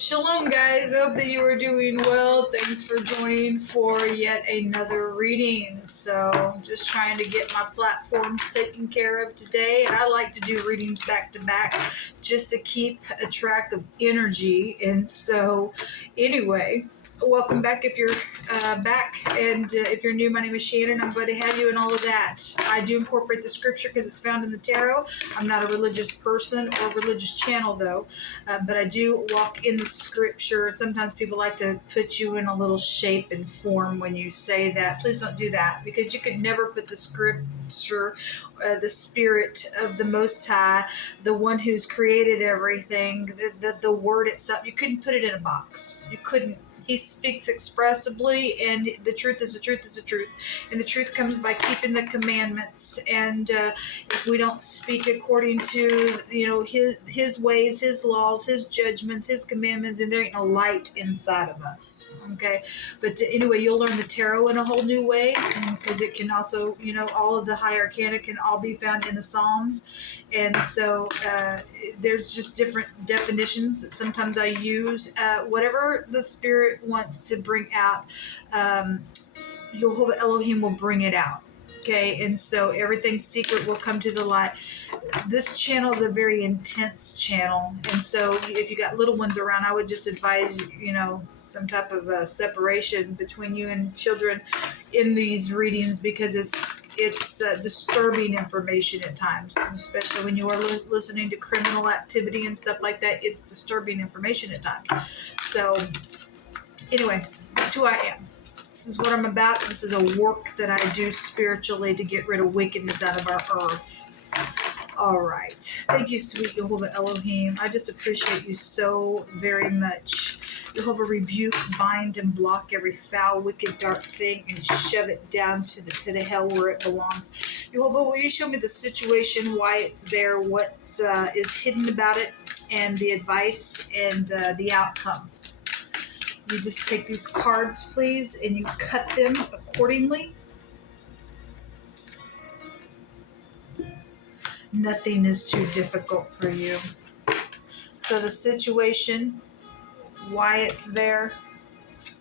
Shalom, guys. I hope that you are doing well. Thanks for joining for yet another reading. So, just trying to get my platforms taken care of today. And I like to do readings back to back just to keep a track of energy. And so, anyway, welcome back if you're back. And if you're new, my name is Shannon. I'm glad to have you and all of that. I do incorporate the scripture because it's found in the tarot. I'm not a religious person or religious channel, though. But I do walk in the scripture. Sometimes people like to put you in a little shape and form when you say that. Please don't do that, because you could never put the scripture, the spirit of the Most High, the one who's created everything, the word itself. You couldn't put it in a box. You couldn't. He speaks expressively, and the truth is the truth is the truth. And the truth comes by keeping the commandments. And if we don't speak according to, his ways, his laws, his judgments, his commandments, and there ain't no light inside of us. Okay. But anyway, you'll learn the tarot in a whole new way, because it can also, all of the high arcana can all be found in the Psalms. And so there's just different definitions that sometimes I use. Whatever the Spirit wants to bring out, Jehovah Elohim will bring it out. Okay, and so everything secret will come to the light. This channel is a very intense channel, and so if you got little ones around, I would just advise, some type of separation between you and children in these readings, because it's disturbing information at times, especially when you are listening to criminal activity and stuff like that. It's disturbing information at times. So anyway, that's who I am. This is what I'm about. This is a work that I do spiritually to get rid of wickedness out of our earth. All right. Thank you, sweet Jehovah Elohim. I just appreciate you so very much. Jehovah, rebuke, bind, and block every foul, wicked, dark thing and shove it down to the pit of hell where it belongs. Jehovah, will you show me the situation, why it's there, what is hidden about it, and the advice and the outcome. You just take these cards, please, and you cut them accordingly. Nothing is too difficult for you. So the situation, why it's there,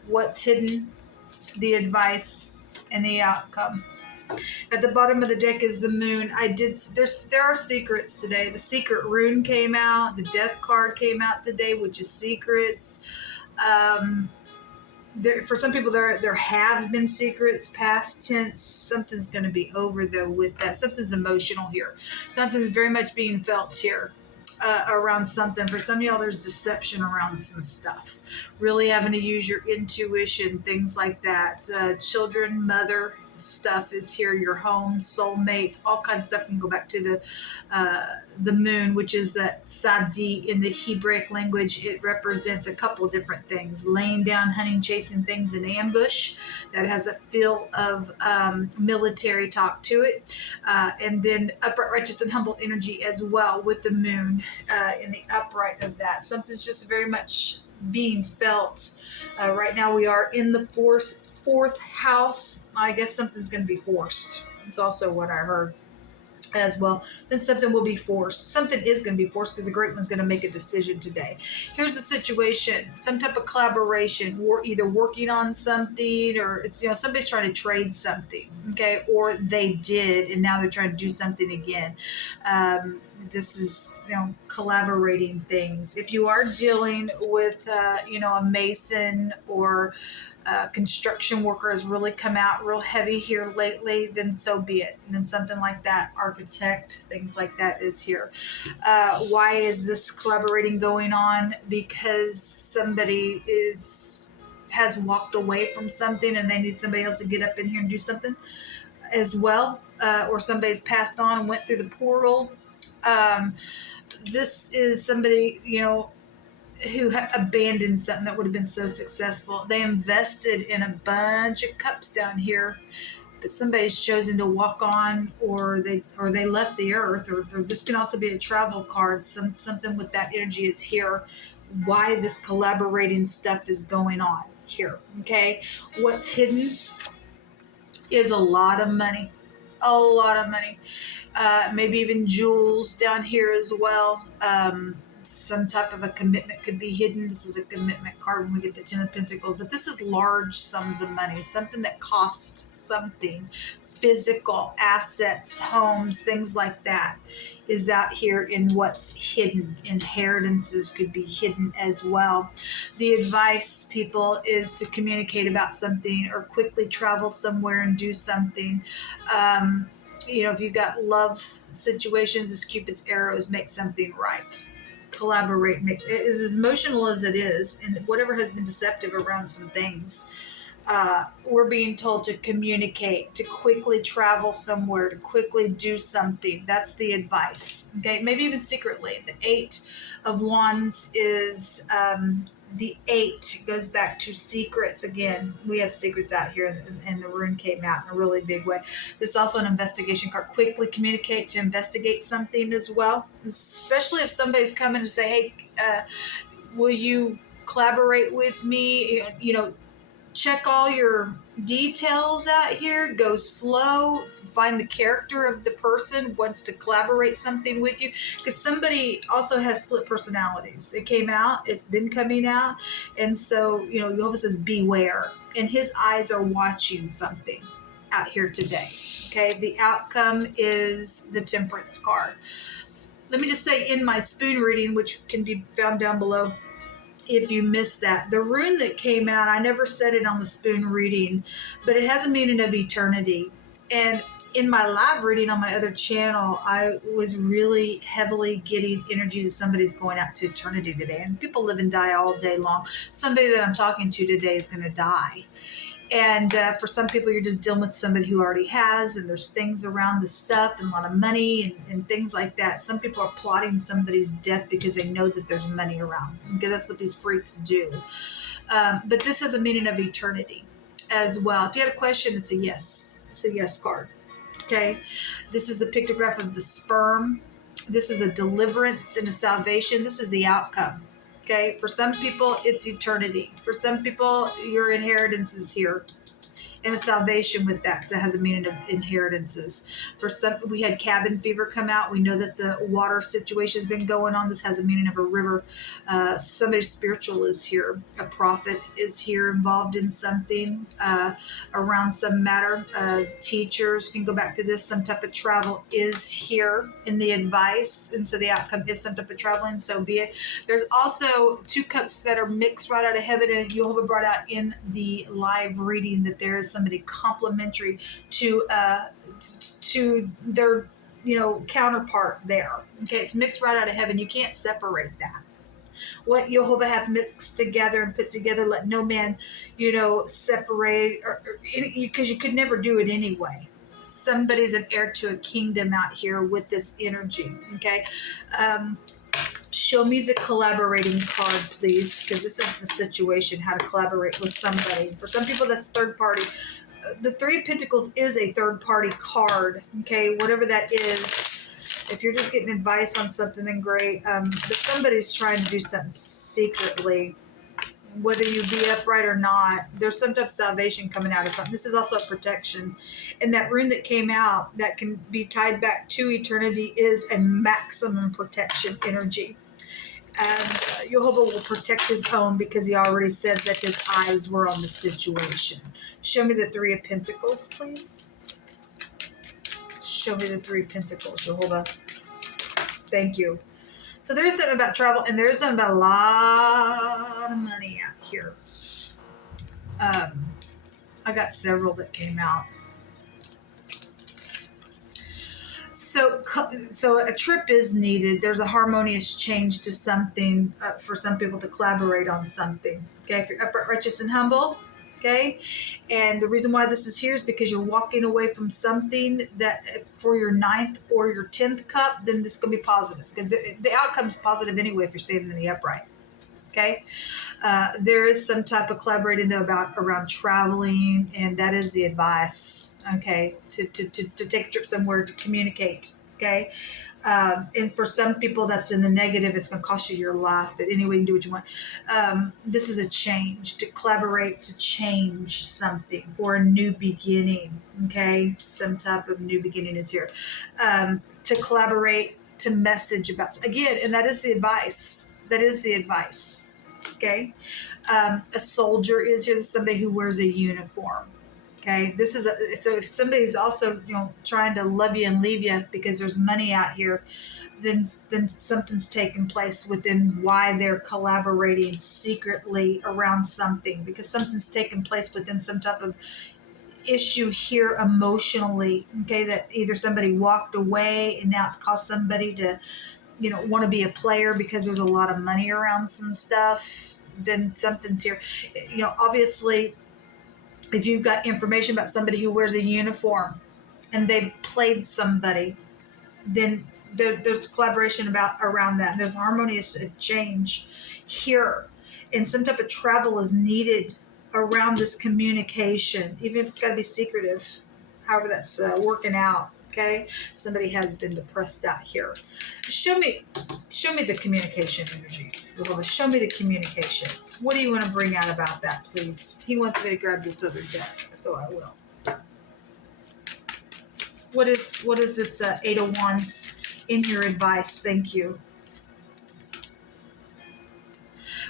what's hidden, the advice, and the outcome. At the bottom of the deck is the moon. There are secrets today. The secret rune came out. The death card came out today, which is secrets. For some people, there have been secrets, past tense. Something's going to be over, though, with that. Something's emotional here. Something's very much being felt here around something. For some of y'all, there's deception around some stuff. Really having to use your intuition, things like that. Children, mother stuff is here, your home, soulmates, all kinds of stuff. Can go back to the moon, which is that Sadi in the Hebraic language. It represents a couple of different things: laying down, hunting, chasing things in ambush. That has a feel of military talk to it, and then upright, righteous, and humble energy as well with the moon in the upright of that. Something's just very much being felt right now. We are in the fourth house. I guess something's going to be forced. It's also what I heard as well. Then something will be forced. Something is going to be forced, because a great one's going to make a decision today. Here's the situation: some type of collaboration, or either working on something, or it's somebody's trying to trade something, okay, or they did and now they're trying to do something again. This is collaborating things. If you are dealing with a mason or construction worker has really come out real heavy here lately, then so be it. And then something like that, architect, things like that is here. Why is this collaborating going on? Because somebody has walked away from something and they need somebody else to get up in here and do something as well. Or somebody's passed on and went through the portal. This is somebody, who abandoned something that would have been so successful. They invested in a bunch of cups down here, but somebody's chosen to walk on, or they left the earth, or this can also be a travel card. Something with that energy is here. Why this collaborating stuff is going on here, okay? What's hidden is a lot of money. A lot of money. Maybe even jewels down here as well. Some type of a commitment could be hidden. This is a commitment card when we get the Ten of Pentacles, but this is large sums of money, something that costs something. Physical assets, homes, things like that is out here in what's hidden. Inheritances could be hidden as well. The advice, people, is to communicate about something or quickly travel somewhere and do something. If you've got love situations, as Cupid's arrows, make something right. Collaborate, makes it is as emotional as it is, and whatever has been deceptive around some things. We're being told to communicate, to quickly travel somewhere, to quickly do something. That's the advice. Okay, maybe even secretly. The Eight of Wands is the 8 goes back to secrets. Again, we have secrets out here, and the rune came out in a really big way. This is also an investigation card. Quickly communicate to investigate something as well, especially if somebody's coming to say, hey, will you collaborate with me? Check all your details out here, go slow, find the character of the person wants to collaborate something with you, because somebody also has split personalities. It came out, it's been coming out, and so Jehovah says beware, and his eyes are watching something out here today. Okay, the outcome is the Temperance card. Let me just say, in my spoon reading, which can be found down below if you missed that, the rune that came out, I never said it on the spoon reading, but it has a meaning of eternity. And in my live reading on my other channel, I was really heavily getting energies of somebody's going out to eternity today. And people live and die all day long. Somebody that I'm talking to today is going to die. And for some people, you're just dealing with somebody who already has, and there's things around the stuff and a lot of money and things like that. Some people are plotting somebody's death because they know that there's money around, because that's what these freaks do. But this has a meaning of eternity as well. If you had a question, it's a yes. It's a yes card. Okay. This is the pictograph of the sperm. This is a deliverance and a salvation. This is the outcome. Okay, for some people, it's eternity. For some people, your inheritance is here. And a salvation with that, because it has a meaning of inheritances. For some, we had cabin fever come out. We know that the water situation has been going on. This has a meaning of a river. Somebody spiritual is here. A prophet is here, involved in something around some matter. Teachers can go back to this. Some type of travel is here in the advice, and so the outcome is some type of traveling. So be it. There's also 2 cups that are mixed right out of heaven, and Jehovah brought out in the live reading that there is somebody complementary to their counterpart there. Okay, it's mixed right out of heaven. You can't separate that. What Jehovah hath mixed together and put together, let no man separate, because you could never do it anyway. Somebody's an heir to a kingdom out here with this energy. Okay, show me the collaborating card, please, because this is the situation, how to collaborate with somebody. For some people, that's third party. The 3 of Pentacles is a third party card, okay, whatever that is. If you're just getting advice on something, then great. But somebody's trying to do something secretly, whether you be upright or not. There's some type of salvation coming out of something. This is also a protection. And that rune that came out that can be tied back to eternity is a maximum protection energy. And Jehovah will protect his own, because he already said that his eyes were on the situation. Show me the 3 of Pentacles, please. Show me the 3 of Pentacles, Jehovah. Thank you. So there's something about travel, and there's something about a lot of money out here. I got several that came out. So a trip is needed. There's a harmonious change to something for some people to collaborate on something. Okay, if you're upright, righteous, and humble. Okay, and the reason why this is here is because you're walking away from something that for your 9th or your 10th cup, then this is going to be positive, because the outcome is positive anyway if you're standing in the upright. Okay, there is some type of collaborating though around traveling, and that is the advice. Okay, to take a trip somewhere, to communicate. Okay, and for some people that's in the negative, it's going to cost you your life, but anyway, you can do what you want. This is a change, to collaborate, to change something for a new beginning. Okay, some type of new beginning is here. To collaborate to message about, again, and that is the advice. That is the advice. Okay. A soldier is here. This is somebody who wears a uniform. Okay. This is so if somebody's also, trying to love you and leave you because there's money out here, then something's taken place within why they're collaborating secretly around something, because something's taken place within some type of issue here emotionally. Okay. That either somebody walked away and now it's caused somebody to, want to be a player because there's a lot of money around some stuff. Then something's here. Obviously, if you've got information about somebody who wears a uniform and they've played somebody, then there's collaboration around that. And there's harmonious change here. And some type of travel is needed around this communication, even if it's got to be secretive, however that's working out. Okay. Somebody has been depressed out here. Show me the communication energy. Show me the communication. What do you want to bring out about that, please? He wants me to grab this other deck, so I will. What is this Eight of Wands in your advice? Thank you.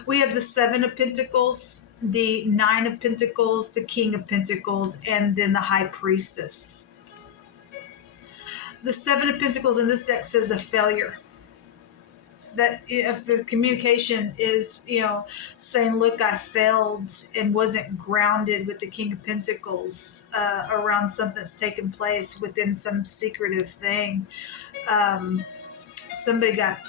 We have the Seven of Pentacles, the Nine of Pentacles, the King of Pentacles, and then the High Priestess. The Seven of Pentacles in this deck says a failure. So that if the communication is, saying, look, I failed and wasn't grounded with the King of Pentacles around something that's taken place within some secretive thing. Somebody got,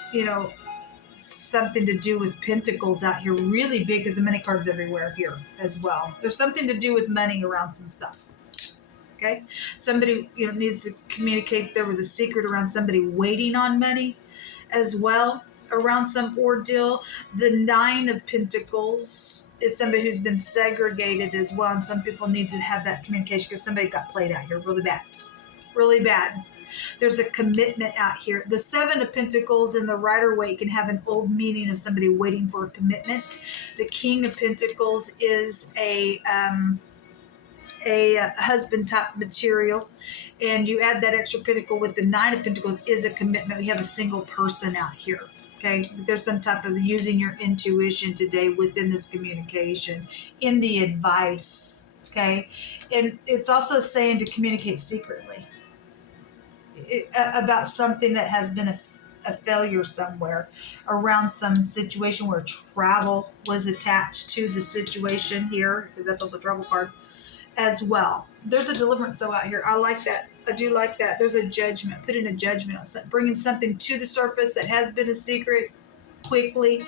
something to do with pentacles out here really big, because the money card's everywhere here as well. There's something to do with money around some stuff. Okay. Somebody, needs to communicate. There was a secret around somebody waiting on money as well around some ordeal. The Nine of Pentacles is somebody who's been segregated as well. And some people need to have that communication because somebody got played out here really bad. Really bad. There's a commitment out here. The Seven of Pentacles in the Rider-Waite can have an old meaning of somebody waiting for a commitment. The King of Pentacles is a husband type material, and you add that extra pentacle with the Nine of Pentacles is a commitment. We have a single person out here. Okay, there's some type of using your intuition today within this communication in the advice. Okay, and it's also saying to communicate secretly about something that has been a failure somewhere around some situation where travel was attached to the situation here, because that's also a travel card as well. There's a deliverance though out here. I like that. I do like that. There's a judgment. Put in a judgment on bringing something to the surface that has been a secret quickly.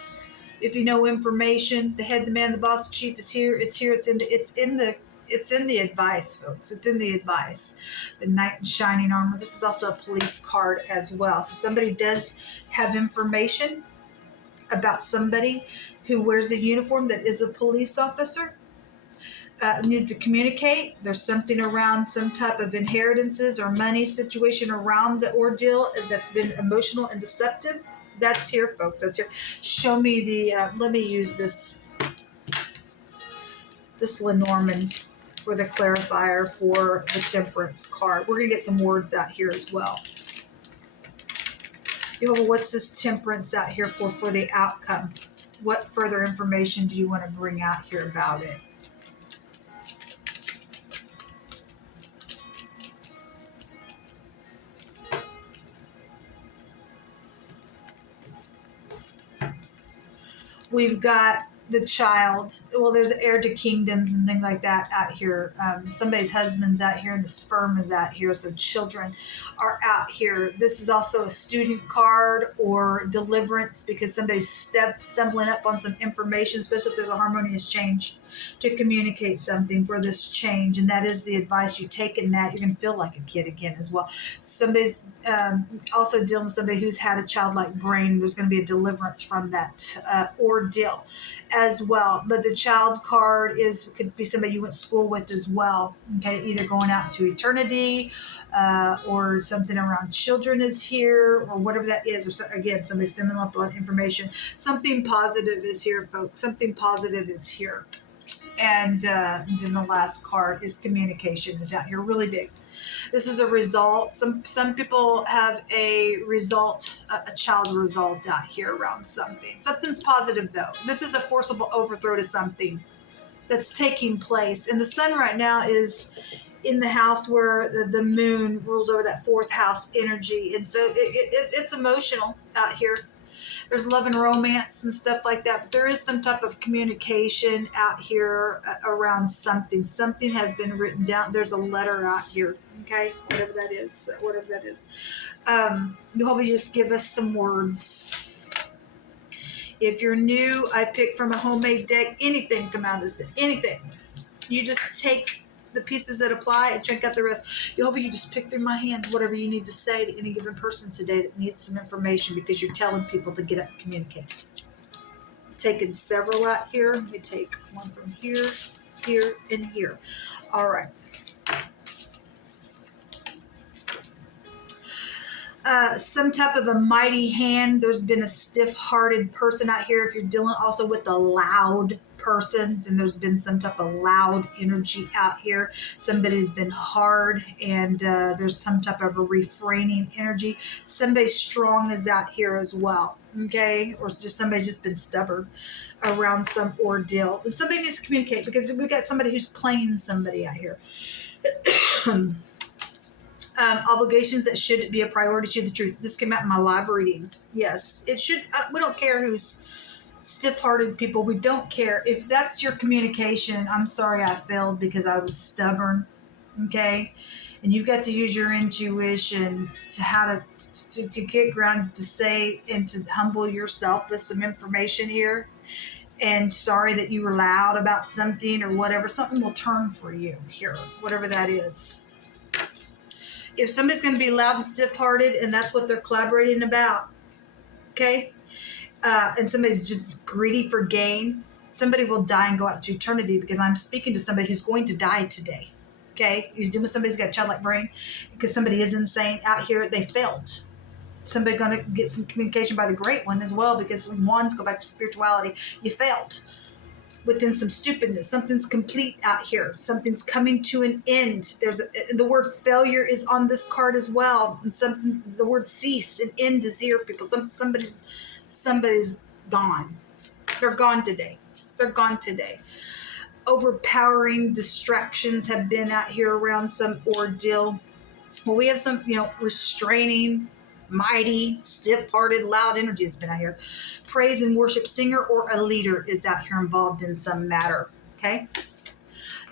If you know information, the head, the man, the boss, the chief is here. It's here. It's in the advice, folks. It's in the advice. The Knight in Shining Armor. This is also a police card as well. So somebody does have information about somebody who wears a uniform that is a police officer. Need to communicate. There's something around some type of inheritances or money situation around the ordeal that's been emotional and deceptive. That's here, folks. That's here. Show me the, let me use this Lenormand for the clarifier for the Temperance card. We're going to get some words out here as well. Jehovah, what's this Temperance out here for the outcome? What further information do you want to bring out here about it? We've got the child. Well, there's heir to kingdoms and things like that out here. Somebody's husband's out here and the sperm is out here. So children are out here. This is also a student card or deliverance because somebody's stumbling up on some information, especially if there's a harmonious change to communicate something for this change. And that is the advice. You take in that, you're going to feel like a kid again as well. Somebody's also dealing with somebody who's had a childlike brain. There's going to be a deliverance from that ordeal as well. But the child card could be somebody you went to school with as well. Okay, either going out to eternity or something around children is here or whatever that is. Or again, somebody stemming up on information. Something positive is here, folks. Something positive is here. And then the last card is communication is out here really big. This is a result. Some people have a result, a child result out here around something. Something's positive though. This is a forcible overthrow to something that's taking place. And the sun right now is in the house where the moon rules over that fourth house energy. And so it's emotional out here. There's love and romance and stuff like that, but there is some type of communication out here around something. Something has been written down. There's a letter out here, okay? Whatever that is. Hopefully just give us some words. If you're new, I picked from a homemade deck. Anything come out of this deck. Anything. You just take the pieces that apply and check out the rest. Hopefully you just pick through my hands whatever you need to say to any given person today that needs some information, because you're telling people to get up and communicate. Taking several out here. Let me take one from here, here, and here. All right. Some type of a mighty hand. There's been a stiff-hearted person out here. If you're dealing also with a loud person, then there's been some type of loud energy out here. Somebody's been hard, and there's some type of a refraining energy. Somebody strong is out here as well, okay? Or just somebody's just been stubborn around some ordeal. And somebody needs to communicate, because we've got somebody who's playing somebody out here. Obligations that shouldn't be a priority to the truth. This came out in my live reading. Yes, it should. We don't care who's stiff-hearted people. We don't care. If that's your communication, I'm sorry I failed because I was stubborn, okay? And you've got to use your intuition to how to get grounded, to say and to humble yourself with some information here. And sorry that you were loud about something or whatever. Something will turn for you here, whatever that is. If somebody's going to be loud and stiff-hearted, and that's what they're collaborating about, okay? And somebody's just greedy for gain, somebody will die and go out to eternity, because I'm speaking to somebody who's going to die today, okay? Who's dealing with somebody who's got a childlike brain, because somebody is insane out here. They failed. Somebody going to get some communication by the great one as well, because ones go back to spirituality. You failed within some stupidness. Something's complete out here. Something's coming to an end. The word failure is on this card as well. And the word cease and end is here, people. Somebody's gone. They're gone today. Overpowering distractions have been out here around some ordeal. Well, we have some, restraining, mighty, stiff-hearted, loud energy that's been out here. Praise and worship singer or a leader is out here involved in some matter, okay?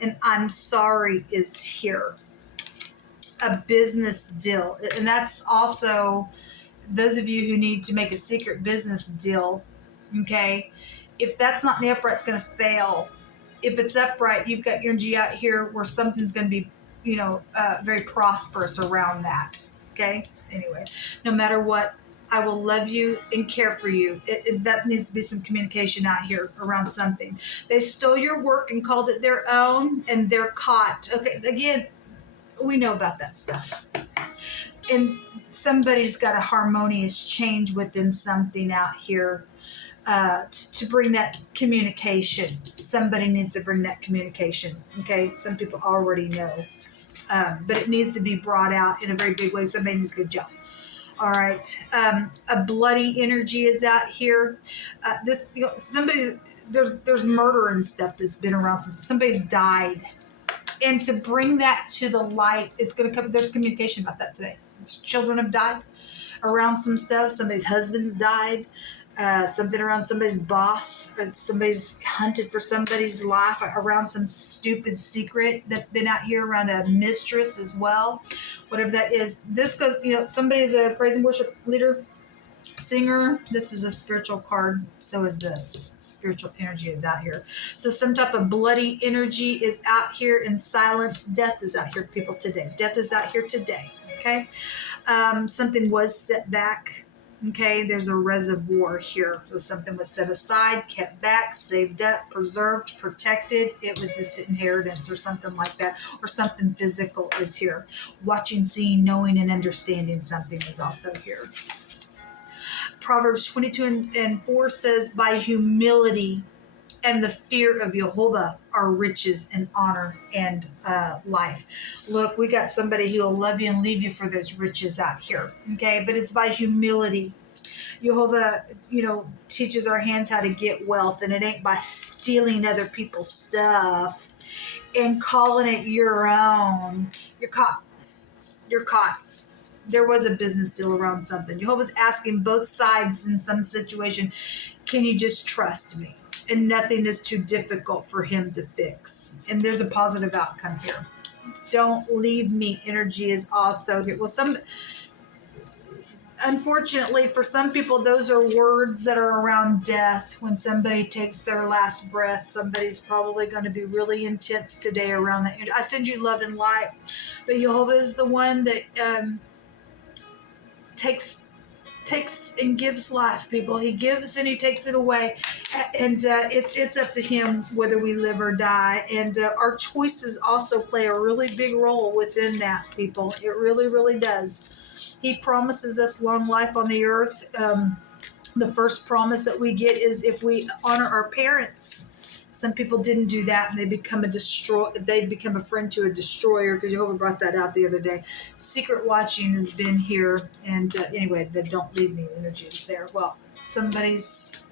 And I'm sorry is here. A business deal. And that's also those of you who need to make a secret business deal, okay? If that's not in the upright, it's going to fail. If it's upright, you've got energy out here where something's going to be, very prosperous around that, okay? Anyway, no matter what, I will love you and care for you. That needs to be some communication out here around something. They stole your work and called it their own, and they're caught. Okay, again, we know about that stuff. And somebody's got a harmonious change within something out here to bring that communication. Somebody needs to bring that communication, okay? Some people already know. But it needs to be brought out in a very big way. Somebody needs a good job. All right. A bloody energy is out here. There's murder and stuff that's been around since somebody's died. And to bring that to the light, it's going to come. There's communication about that today. Children have died around some stuff. Somebody's husband's died. Something around somebody's boss, or somebody's hunted for somebody's life around some stupid secret that's been out here around a mistress as well, whatever that is. This goes, somebody's a praise and worship leader, singer. This is a spiritual card. So is this. Spiritual energy is out here. So some type of bloody energy is out here, and silence. Death is out here, people, today. Death is out here today. Okay. Something was set back. Okay, there's a reservoir here. So something was set aside, kept back, saved up, preserved, protected. It was this inheritance or something like that, or something physical is here. Watching, seeing, knowing, and understanding something is also here. Proverbs 22 and 4 says, by humility and the fear of Jehovah are riches and honor and life. Look, we got somebody who will love you and leave you for those riches out here. Okay, but it's by humility. Jehovah, teaches our hands how to get wealth, and it ain't by stealing other people's stuff and calling it your own. You're caught. You're caught. There was a business deal around something. Jehovah's asking both sides in some situation, can you just trust me? And nothing is too difficult for him to fix. And there's a positive outcome here. Don't leave me. Energy is also here. Well, unfortunately, for some people, those are words that are around death. When somebody takes their last breath, somebody's probably going to be really intense today around that. I send you love and light. But Jehovah is the one that takes and gives life, people. He gives and he takes it away, and it's up to him whether we live or die. And our choices also play a really big role within that, people. It really, really does. He promises us long life on the earth. The first promise that we get is if we honor our parents. Some people didn't do that, and they become a friend to a destroyer, because Jehovah brought that out the other day. Secret watching has been here, and anyway, the don't leave me energy is there. Well, somebody's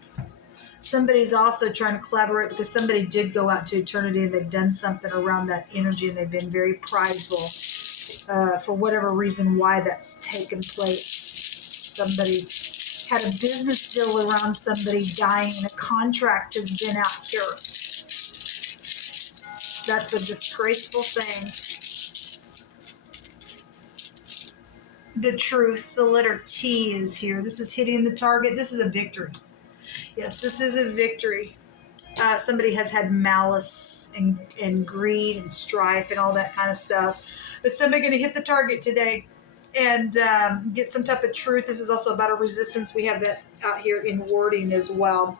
also trying to collaborate, because somebody did go out to eternity and they've done something around that energy, and they've been very prideful for whatever reason why that's taken place. Somebody's had a business deal around somebody dying, and a contract has been out here. That's a disgraceful thing. The truth, the letter T is here. This is hitting the target. This is a victory. Yes, this is a victory. Somebody has had malice and greed and strife and all that kind of stuff. But somebody's going to hit the target today and get some type of truth. This is also about a resistance. We have that out here in wording as well.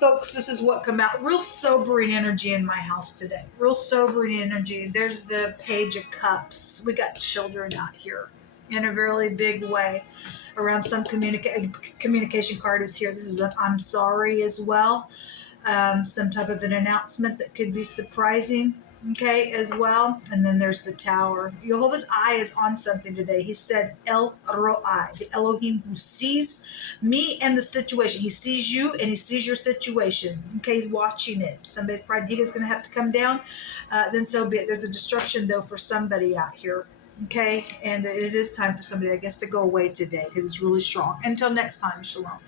Folks, this is what come out. Real sobering energy in my house today. Real sobering energy. There's the Page of Cups. We got children out here in a really big way. Around some communication card is here. This is an I'm sorry as well. Some type of an announcement that could be surprising. Okay, as well. And then there's the Tower. Jehovah's eye is on something today. He said, El Roi, the Elohim who sees me and the situation. He sees you and he sees your situation. Okay, he's watching it. Somebody's pride and ego is going to have to come down. Then so be it. There's a destruction, though, for somebody out here. Okay, and it is time for somebody, I guess, to go away today, because it's really strong. Until next time, shalom.